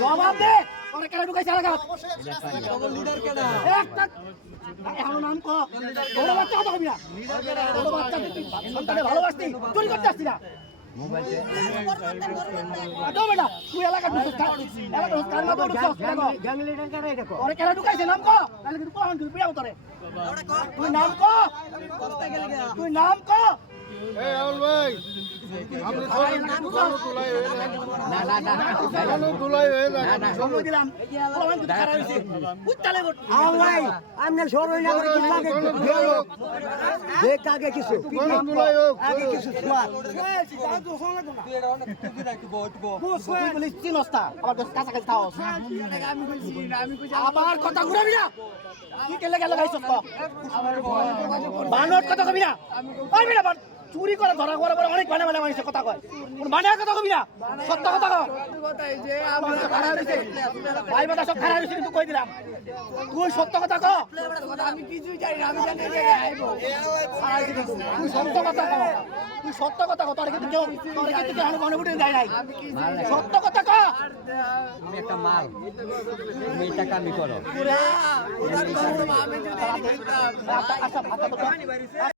জবাব দে তোরে কেন ঢুকাইছে এলাকা একটা এখন নাম ক বড় বাচ্চা কথা কবি না বড় বাচ্চা সন্তানে ভালোবাসতি চুরি করতে আসছি না মোবাইল বেটা তুই এলাকা ঢুকছিস এলাকা কার মা ঢুকছিস গ্যাং লিডার কারে দেখো ওরে কেন ঢুকাইছে নাম ক তাহলে কিন্তু কোন তুই পিয়াও তোরে তুই নাম ক তুই নাম ক এই আউল ভাই আপনি তুলাই হয়ে যান সময় দিলাম কোন তুই খারাপ হইছে উচ্চালে আউল ভাই আমনে সরই না করে কিছু আগে দেখ আগে কিছু তুলাই হোক আগে কিছু ছোয়া তুই বলিস চিনস্তা আমার কাছাকাছি থাও আবার কথা ঘুরাবি না তুই কেলে গেল গাইছ ক বানর কথা কবি না ওই বেটা চুরি করে ধরা করে বলে অনেক বানা বানা মানুষের কথা কয় কোন বানা কথা কবি না সত্য কথা কও ভাই বেটা সব খারাপ হইছে কিন্তু কই দিলাম তুই সত্য কথা ক আমি কিছুই জানি না আমি জানি তুই সত্য কথা ক তুই সত্য কথা ক তোর কিন্তু কেউ মনে উঠে যায় নাই সত্য কথা ক তুমি একটা মাল তুমি এটা কামি করো আচ্ছা